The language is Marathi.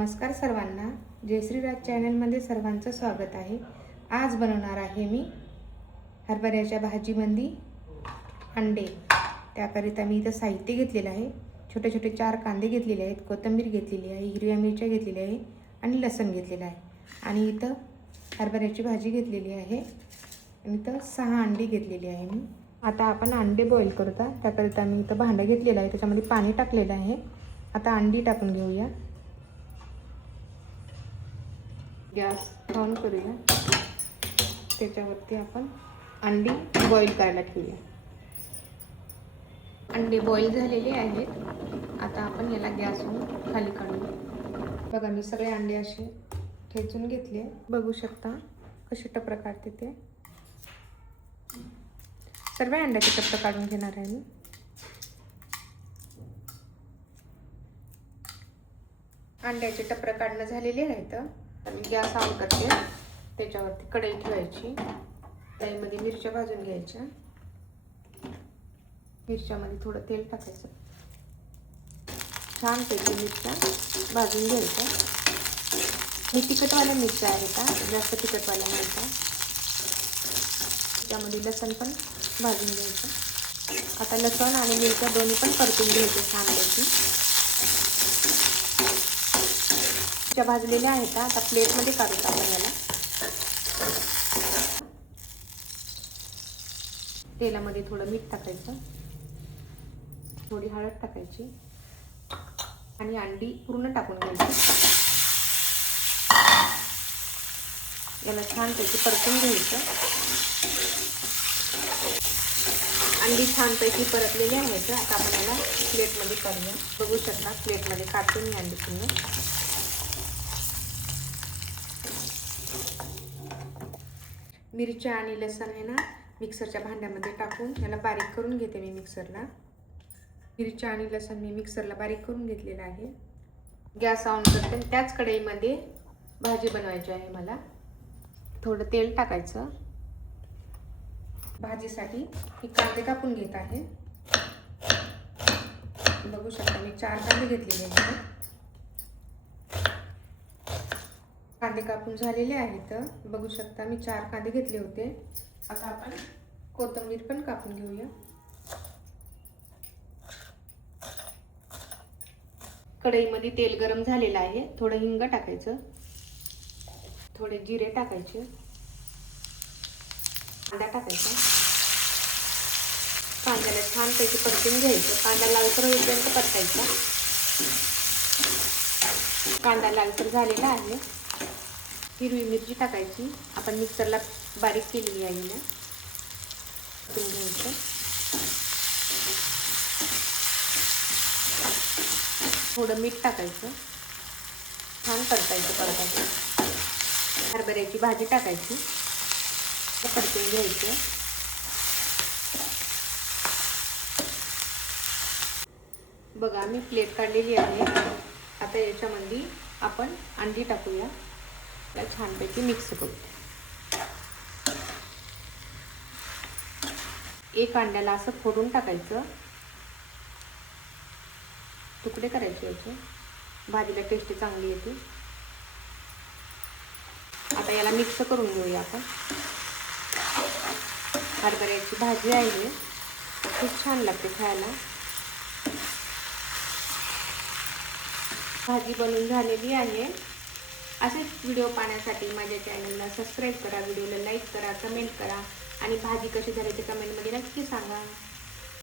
नमस्कार सर्वांना, जयश्रीराज चॅनलमध्ये सर्वांचं स्वागत आहे। आज बनवणार आहे मी हरभऱ्याच्या भाजीमध्ये अंडे। त्याकरिता मी इथं साहित्य घेतलेलं आहे। छोटे छोटे 4 कांदे घेतलेले आहेत, कोथिंबीर घेतलेली आहे, हिरव्या मिरच्या घेतलेल्या आहे आणि लसूण घेतलेला आहे। आणि इथं हरभऱ्याची भाजी घेतलेली आहे आणि इथं 6 अंडी घेतलेली आहे मी। आता आपण अंडे बॉईल करूया। त्याकरिता मी इथं भांडं घेतलेलं आहे, त्याच्यामध्ये पाणी टाकलेलं आहे। आता अंडी टाकून घेऊया। गॅस ऑन करूया। त्याच्यावरती आपण अंडी बॉईल करायला ठेवूया। अंडे बॉईल झालेले आहेत। आता आपण याला गॅसवरून खाली काढूया। बघा, मी सगळे अंडे असे ठेचून घेतले। बघू शकता कसे टपर काढते ते। सर्व अंड्याचे टपर काढून घेणार आहे मी। अंड्याचे टपर काढणं झालेले आहेत। मी गॅस ऑन करते। त्याच्यावरती कढई ठेवायची। कढईमध्ये मिरच्या भाजून घ्यायच्या। मिरच्यामध्ये थोडं तेल टाकायचं। छान पैकी मिरच्या भाजून घ्यायच्या। मी तिखटवाल्या मिरच्या आहेत, जास्त तिखटवाल्या नाही का। त्यामध्ये लसूण पण भाजून घ्यायचं। आता लसूण आणि मिरच्या दोन्ही पण परतून घ्यायचे छान पैकी। भाजलेल्या आहेत। आता प्लेटमध्ये काढूया आपण याला। तेलामध्ये थोडं मीठ टाकायचं, थोडी हळद टाकायची आणि अंडी पूर्ण टाकून घ्यायची। याला छानपैकी परतून घ्यायचं। अंडी छानपैकी परतलेली आहेत। आता आपण याला प्लेटमध्ये काढूया। बघू शकता प्लेटमध्ये काढते मी अंडी पूर्ण। मिरच्या आणि लसूण आहे ना, मिक्सरच्या भांड्यामध्ये टाकून याला बारीक करून घेते मी मिक्सरला। मिरच्या आणि लसूण मी मिक्सरला बारीक करून घेतलेला आहे। गॅस ऑन करते। त्याच कढईमध्ये भाजी बनवायची आहे मला। थोडं तेल टाकायचं। भाजीसाठी मी कांदे कापून घेत आहे। बघू शकता मी 4 कांदे घेतलेले आहेत। कांदे कापून झालेले आहेत। बघू शकता मी 4 कांदे घेतले होते। आता आपण कोथिंबीर पण कापून घेऊया। कढईमध्ये तेल गरम झालेलं आहे। थोडं हिंग टाकायचं, थोडे जिरे टाकायचे, कांदा टाकायचा। कांद्याला छानपैकी परतून घ्यायचं। कांदा लालसर होईपर्यंत परतायचा। कांदा लालसर झालेला आहे। हिरवी मिरची टाकायची, आपण मिक्सरला बारीक केलेली आहे ना। घ्यायचं, थोडं मीठ टाकायचं, छान परतायचं। परतायचं हरभऱ्याची भाजी टाकायची, परतून घ्यायचं। बघा मी प्लेट काढलेली आहे। आता याच्यामध्ये आपण अंडी टाकूया। त्याला छानपैकी मिक्स करू। एक अंड्याला असं फोडून टाकायचं, तुकडे करायचे याचे। भाजीला टेस्ट चांगली येते। आता याला मिक्स करून घेऊया आपण। हरभऱ्याची भाजी आहे, खूप छान लागते खायला। भाजी बनवून झालेली आहे। असेच व्हिडिओ पाहण्यासाठी माझ्या चॅनलला सबस्क्राईब करा, व्हिडिओला लाईक करा, कमेंट करा आणि भाजी कशी झाली ते कमेंटमध्ये नक्की सांगा।